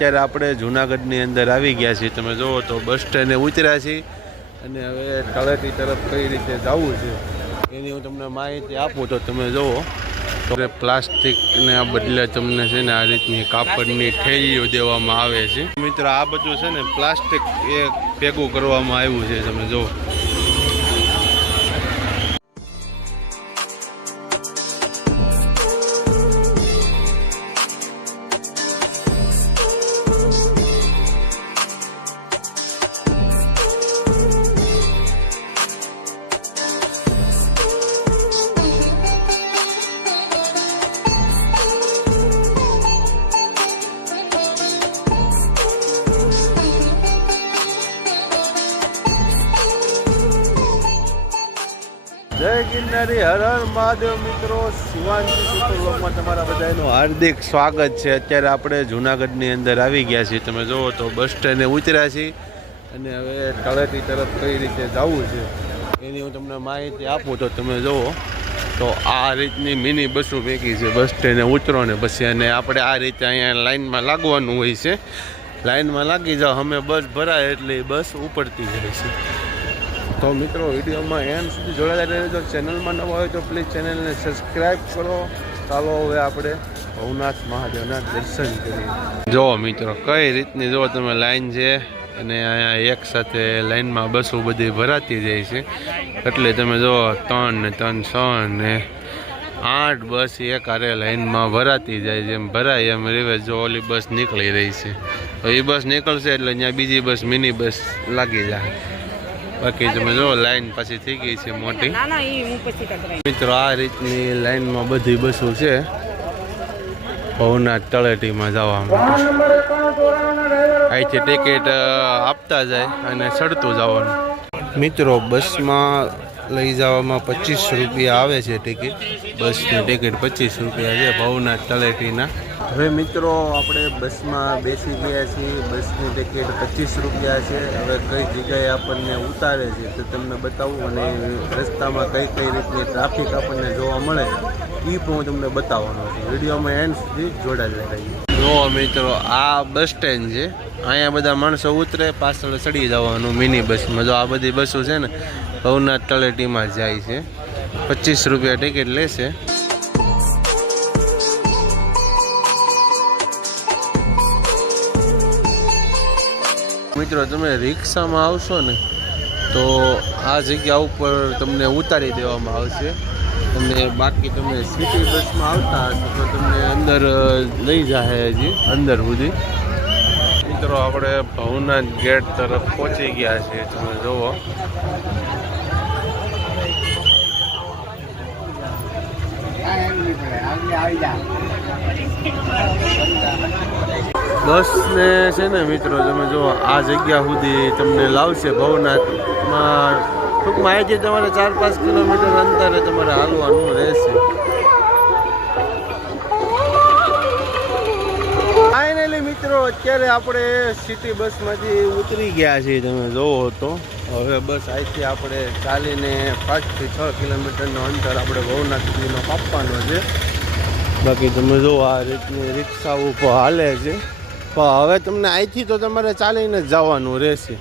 અત્યારે આપણે જૂનાગઢની અંદર આવી ગયા છીએ। તમે જુઓ તો બસ સ્ટેન્ડે ઉતર્યા છીએ અને હવે તળેટી તરફ કઈ રીતે જવું છે એની હું તમને માહિતી આપું। તો તમે જુઓ તો પ્લાસ્ટિકને બદલે તમને છે ને આ રીતની કાપડની થેલીઓ દેવામાં આવે છે। મિત્રો આ બધું છે ને પ્લાસ્ટિક એ ભેગું કરવામાં આવ્યું છે। તમે જુઓ જય ગિરનારી, હર હર મહાદેવ। મિત્રો શિવાંશી સુપરલોકમાં તમારા બધાનું હાર્દિક સ્વાગત છે। અત્યારે આપણે જૂનાગઢની અંદર આવી ગયા છીએ। તમે જુઓ તો બસ સ્ટેન્ડે ઉતર્યા છીએ અને હવે તળેટી તરફ કઈ રીતે જવું છે એની હું તમને માહિતી આપું। તો તમે જુઓ તો આ રીતની મિની બસો ભેગી છે। બસ સ્ટેન્ડે ઉતરો ને પછી અને આપણે આ રીતે અહીંયા લાઇનમાં લાગવાનું હોય છે। લાઇનમાં લાગી જાઓ, અમે બસ ભરાય એટલે બસ ઉપડતી જાય છે। તો મિત્રો વિડીયોમાં એન્ડ સુધી જોડાયેલા રહેજો। ચેનલમાં નવા હોય તો પ્લીઝ ચેનલને સબસ્ક્રાઈબ કરો। ચાલો હવે આપણે ભવનાથ મહાદેવના દર્શન કરીએ। જો મિત્રો કઈ રીતની જો તમે લાઈન છે અને અહીંયા એક સાથે લાઈનમાં બસો બધી ભરાતી જાય છે। એટલે તમે જો 3 ને 3 6 ને 8 બસ એક હારે લાઈનમાં ભરાતી જાય છે। એમ ભરાય એમ રિવેજ જો ઓલી બસ નીકળી રહી છે। તો એ બસ નીકળશે એટલે અહીંયા બીજી બસ મિની બસ લાગી જાય। બાકી તમે જો લાઈન પાછી થઈ ગઈ છે મોટી। મિત્રો આ રીતની લાઈનમાં બધી બસો છે ભવનાથ તળેટીમાં જવા માટે। અહીંથી ટિકિટ આપતા જાય અને ચડતું જવાનું। મિત્રો બસમાં લઈ જવામાં 25 રૂપિયા આવે છે ટિકિટ। બસની ટિકિટ 25 રૂપિયા છે ભવનાથ તળેટીના। હવે મિત્રો આપણે બસમાં બેસી ગયા છીએ। બસની ટિકિટ 25 રૂપિયા છે। હવે કઈ જગ્યાએ આપણને ઉતારે છે તો તમને બતાવું અને રસ્તામાં કઈ કઈ રીતની ટ્રાફિક આપણને જોવા મળે એ પણ હું તમને બતાવવાનો છું। વિડીયોમાં એન્ડ સુધી જોડાયેલા રહીએ। જો મિત્રો આ બસ સ્ટેન્ડ છે, અહીંયા બધા માણસો ઉતરે, પાછળ ચડી જવાનું મિની બસમાં। જો આ બધી બસો છે ને ભવનાથ તળેટીમાં જાય છે। 25 રૂપિયા ટિકિટ લેશે। મિત્રો તમે રિક્ષામાં આવશો ને તો આ જગ્યા ઉપર તમને ઉતારી દેવામાં આવશે અને બાકી તમે સિટી બસમાં આવતા હશો તો તમને અંદર લઈ જાય હજી અંદર સુધી। મિત્રો આપણે ભવનાથ ગેટ તરફ પહોંચી ગયા છીએ। તમે જુઓ બસ ને છે ને મિત્રો તમે જો આ જગ્યા સુધી તમને લાવશે ભવનાથમાં। ટૂંકમાં અહીંથી તમારે 4-5 કિલોમીટર અંતરે તમારે હાલવાનું રહેશે। ફાઇનલી મિત્રો અત્યારે આપણે સિટી બસમાંથી ઉતરી ગયા છીએ। તમે જોવો તો હવે બસ અહીંથી આપણે ચાલીને 5 થી 6 કિલોમીટરનું અંતર આપણે ભવનાથ સુધીનો કાપવાનો છે। બાકી તમે જો આ રીતની રિક્ષાઓ ઉપર હાલે છે પણ હવે તમને અહીંથી તો તમારે ચાલીને જ જવાનું રહેશે।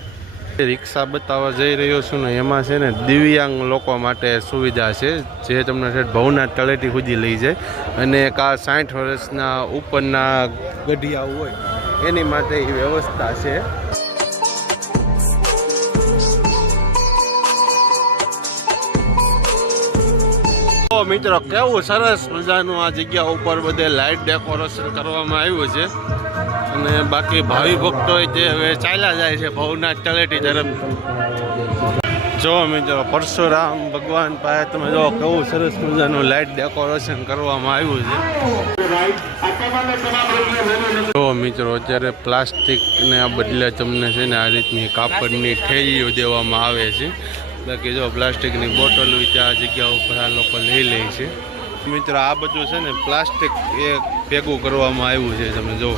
રિક્ષા બતાવવા જઈ રહ્યો છું ને એમાં છે ને દિવ્યાંગ લોકો માટે સુવિધા છે જે તમને ભવનાથ તળેટી સુધી લઈ જાય અને કા 60 વર્ષના ઉપરના ગઢિયાઓ હોય એની માટે એ વ્યવસ્થા છે। મિત્રો કેવું સરસ મજાનું આ જગ્યા ઉપર બધે લાઇટ ડેકોરેશન કરવામાં આવ્યું છે અને બાકી ભાવિ ભક્તો તે હવે ચાલ્યા જાય છે ભવનાથ તળેટી તરફ। જો મિત્રો પરશુરામ ભગવાન પાસે તમે જો કેવું સરસ મજાનું લાઇટ ડેકોરેશન કરવામાં આવ્યું છે। જો મિત્રો અત્યારે પ્લાસ્ટિકને બદલે તમને છે ને આ રીતની કાપડની થેલીઓ દેવામાં આવે છે। બાકી જો પ્લાસ્ટિકની બોટલ હોય ત્યાં જગ્યા ઉપર આ લોકો લઈ લે છે। મિત્રો આ બધું છે ને પ્લાસ્ટિક એ ભેગું કરવામાં આવ્યું છે। તમે જો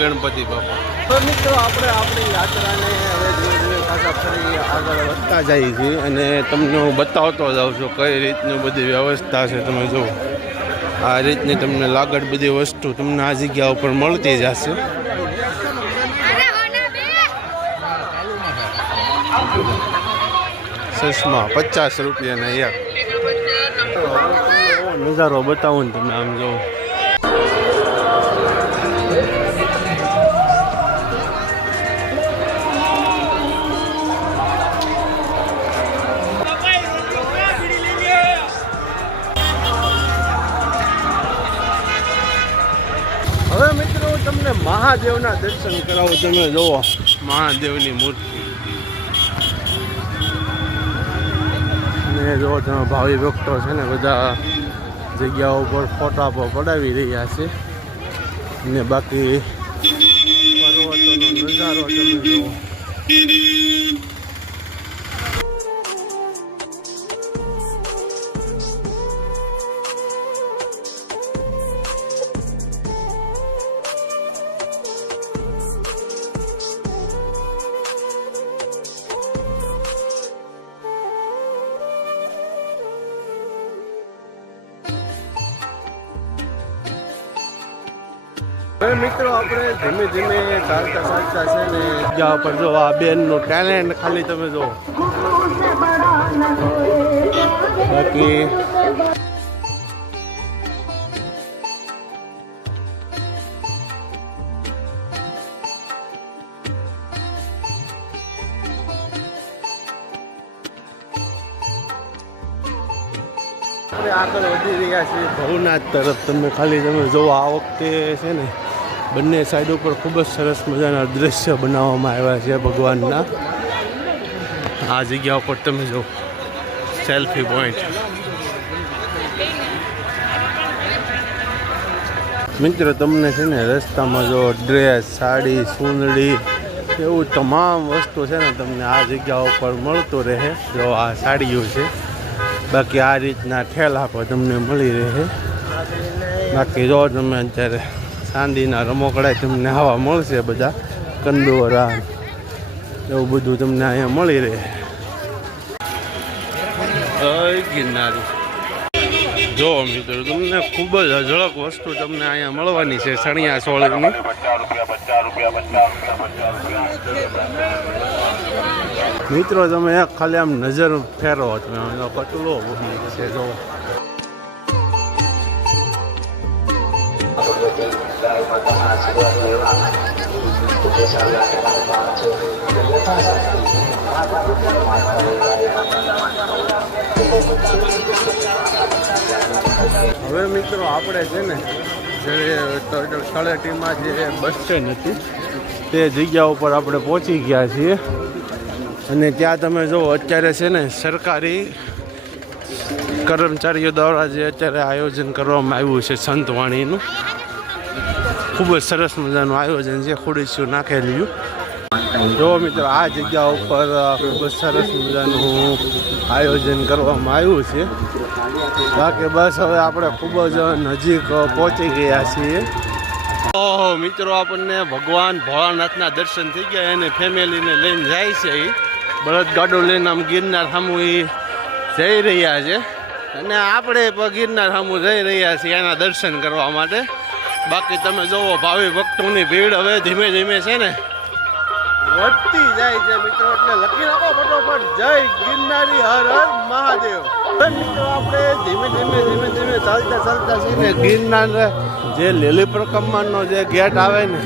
ગણપતિ બાપા। તો મિત્રો આપણે આપણી યાત્રાને હવે ધીરે ધીરે પાછા ફરી આગળ વધતા જાય છે અને તમને હું બતાવતો જાઉં છું કઈ રીતની બધી વ્યવસ્થા છે. તમે જુઓ આ રીતની તમને લાગડ બધી વસ્તુ તમને આ જગ્યા ઉપર મળતી જશે. ચશ્મા 50 રૂપિયાના એક. નજારો બતાવું ને તમે આમ જો. હવે મિત્રો તમને મહાદેવના દર્શન કરાવો. તમે જુઓ મહાદેવની મૂર્તિ ને જો તમે ભાવિ ભક્તો છે ને બધા જગ્યાઓ પર ફોટા પડાવી રહ્યા છે ને બાકી પર્વતોનો નજારો તમે જુઓ. હવે મિત્રો આપણે ધીમે ધીમે ચાલતા છે ને જગ્યા ઉપર જો આ બેનનું ટેલેન્ટ ખાલી તમે જો. બાકી આપણે આગળ વધી રહ્યા છીએ ભવનાથ તરફ. તમે ખાલી તમે જો આ વખતે છે ને બંને સાઈડ ઉપર ખૂબ જ સરસ મજાના દ્રશ્ય બનાવવામાં આવ્યા છે ભગવાનના. આ જગ્યા ઉપર તમે જો સેલ્ફી પોઈન્ટ. મિત્રો તમને છે ને રસ્તામાં જો ડ્રેસ, સાડી, સુંદડી એવું તમામ વસ્તુ છે ને તમને આ જગ્યા ઉપર મળતું રહે. જો આ સાડીઓ છે, બાકી આ રીતના ઠેલા પર તમને મળી રહે. બાકી જો તમે અત્યારે ચાંદીના રમકડા તમને આવા મળશે, બધા કંદોરા એવું બધું તમને અહીંયા મળી રહે. ગિરનારી જો મિત્રો તમને ખૂબ જ અજળક વસ્તુ તમને અહીંયા મળવાની છે. સણિયા સોળની મિત્રો તમે એક ખાલી આમ નજર ફેરો તમે કટલો છે જો. હવે મિત્રો આપણે છે ને જે તળેટીમાં જે બસ સ્ટેન્ડ હતી તે જગ્યા ઉપર આપણે પહોંચી ગયા છીએ અને ત્યાં તમે જો અત્યારે છે ને સરકારી કર્મચારીઓ દ્વારા જે અત્યારે આયોજન કરવામાં આવ્યું છે સંતવાણીનું, ખૂબ જ સરસ મજાનું આયોજન છે. ખુરશીઓ નાખેલું જો મિત્રો આ જગ્યા ઉપર ખૂબ જ સરસ મજાનું આયોજન કરવામાં આવ્યું છે. બાકી બસ હવે આપણે ખૂબ જ નજીક પહોંચી ગયા છીએ. ઓહો મિત્રો આપણને ભગવાન ભોળાનાથના દર્શન થઈ ગયા અને ફેમિલીને લઈને જાય છે. બળદગાડો લઈને આમ ગિરનાર સામું જઈ રહ્યા છે અને આપણે પણ ગિરનાર સામું જઈ રહ્યા છીએ એના દર્શન કરવા માટે. બાકી તમે જુઓ ભાવિ ભક્તોની ભીડ હવે ધીમે ધીમે છે ને વધતી જાય છે મિત્રો. એટલે લખી રાખો ફટોફટ જય ગિરનારી હર હર મહાદેવ. મિત્રો આપણે ધીમે ધીમે ચાલતા છે ને ગિરનાર જે લીલી પરિક્રમાનો જે ગેટ આવે ને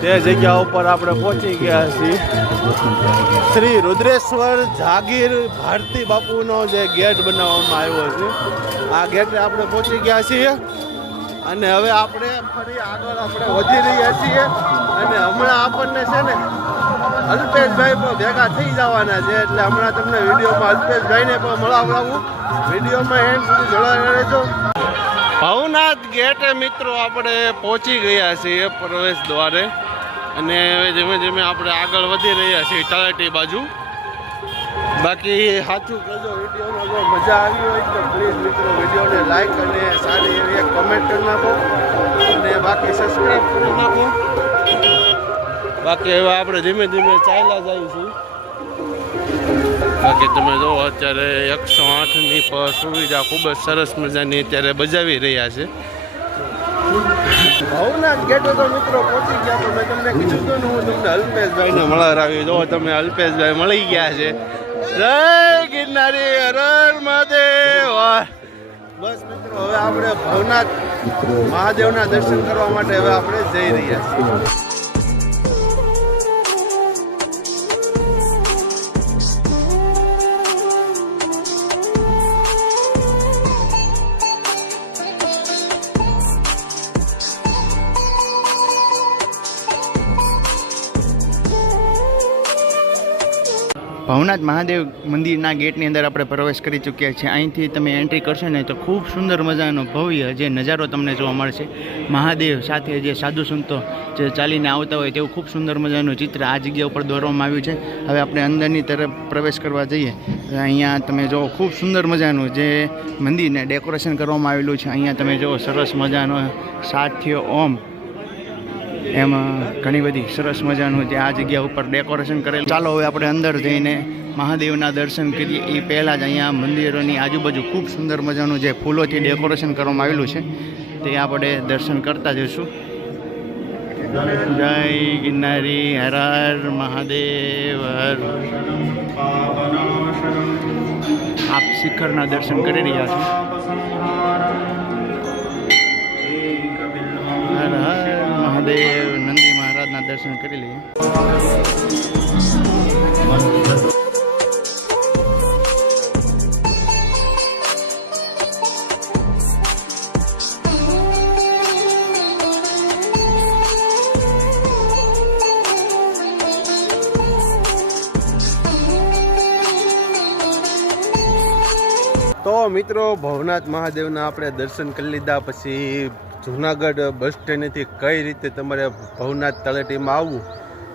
તે જગ્યા ઉપર આપણે પહોંચી ગયા છીએ. શ્રી રુદ્રેશ્વર જાગીર ભારતી બાપુનો જે ગેટ બનાવવામાં આવ્યો છે આ ગેટે આપણે પહોંચી ગયા છીએ અને હવે આપણે ફરી આગળ આપણે વધી રહ્યા છીએ અને હમણાં આપણને છે ને અલ્પેશભાઈ પણ ભેગા થઈ જવાના છે. એટલે હમણાં તમને વિડીયોમાં અલ્પેશભાઈને પણ મળાવડાવું. વિડીયોમાં એન્ડ સુધી જોડાયેલા રહેજો. ભવનાથ ગેટે મિત્રો આપણે પહોંચી ગયા છીએ પ્રવેશ દ્વારે અને હવે ધીમે ધીમે આપણે આગળ વધી રહ્યા છીએ તળેટી બાજુ. બાકી સાચું કહેજો, વિડીયોમાં જો મજા આવી હોય તો પ્લીઝ મિત્રો વિડીયોને લાઈક અને સારી એવી એક કમેન્ટ કરી નાખો અને બાકી સબસ્ક્રાઈબ કરી નાખો. બાકી હવે આપણે ધીમે ધીમે ચાલ્યા જઈએ છીએ. બાકી તમે જો અત્યારે 108ની સુવિધા ખૂબ જ સરસ મજાની અત્યારે બજાવી રહ્યા છે. ભવનાથ ગેટો તો મિત્રો પહોંચી ગયા. તો મેં તમને કીધું હતું ને, હું તમને અલ્પેશભાઈને મળાવી. જો તમે અલ્પેશભાઈ મળી ગયા છે. જય ગિરનારી, હર હર મહાદેવ. બસ મિત્રો, હવે આપણે ભવનાથ મહાદેવના દર્શન કરવા માટે હવે આપણે જઈ રહ્યા છીએ. ભવનાથ મહાદેવ મંદિરના ગેટની અંદર આપણે પ્રવેશ કરી ચૂક્યા છીએ. અહીંથી તમે એન્ટ્રી કરશો ને તો ખૂબ સુંદર મજાનો ભવ્ય જે નજારો તમને જોવા મળશે. મહાદેવ સાથે જે સાધુ સંતો જે ચાલીને આવતા હોય તેવું ખૂબ સુંદર મજાનું ચિત્ર આ જગ્યા ઉપર દોરવામાં આવ્યું છે. હવે આપણે અંદરની તરફ પ્રવેશ કરવા જઈએ. અહીંયા તમે જો ખૂબ સુંદર મજાનું જે મંદિરને ડેકોરેશન કરવામાં આવેલું છે. અહીંયા તમે જો સરસ મજાનો સાથ્ય ઓમ એમાં ઘણી બધી સરસ મજાનું જે આ જગ્યા ઉપર ડેકોરેશન કરેલું. ચાલો હવે આપણે અંદર જઈને મહાદેવના દર્શન કરીએ. એ પહેલાં જ અહીંયા મંદિરોની આજુબાજુ ખૂબ સુંદર મજાનું જે ફૂલોથી ડેકોરેશન કરવામાં આવેલું છે તે આપણે દર્શન કરતા જઈશું. જય ગિરનારી, હર હર મહાદેવ હર. આપ શિખરના દર્શન કરી રહ્યા છો. હર હર મહાદેવ. નંદી મહારાજના દર્શન કરી લઈએ. તો મિત્રો, ભવનાથ મહાદેવના આપણે દર્શન કરી લીધા પછી જુનાગઢ બસ સ્ટેન્ડથી કઈ રીતે તમારે ભવનાથ તળેટીમાં આવવું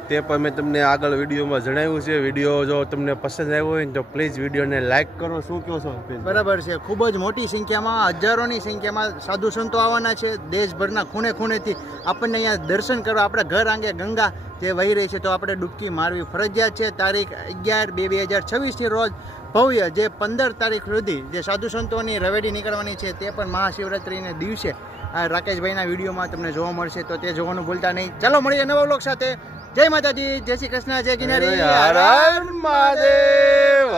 તે પણ મેં તમને આગળ વિડીયોમાં જણાવ્યું છે. વિડીયો જો તમને પસંદ આવ્યો હોય ને તો પ્લીઝ વિડીયોને લાઇક કરો. શું કહો છો? બરાબર છે. ખૂબ જ મોટી સંખ્યામાં, હજારોની સંખ્યામાં સાધુ સંતો આવવાના છે. દેશભરના ખૂણે ખૂણેથી આપણને અહીંયા દર્શન કરવા. આપણા ઘર આંગે ગંગા જે વહી રહી છે તો આપણે ડૂબકી મારવી ફરજિયાત છે. તારીખ 11/2/2026ની રોજ ભવ્ય જે 15 તારીખ સુધી જે સાધુ સંતોની રવેડી નીકળવાની છે તે પણ મહાશિવરાત્રિને દિવસે આ રાકેશભાઈના વિડીયોમાં તમને જોવા મળશે. તો તે જોવાનું ભૂલતા નહીં. ચાલો મળીએ નવા વ્લોગ સાથે. જય માતાજી, જય શ્રી કૃષ્ણ, જય ગિરનારી, હર હર મહાદેવ.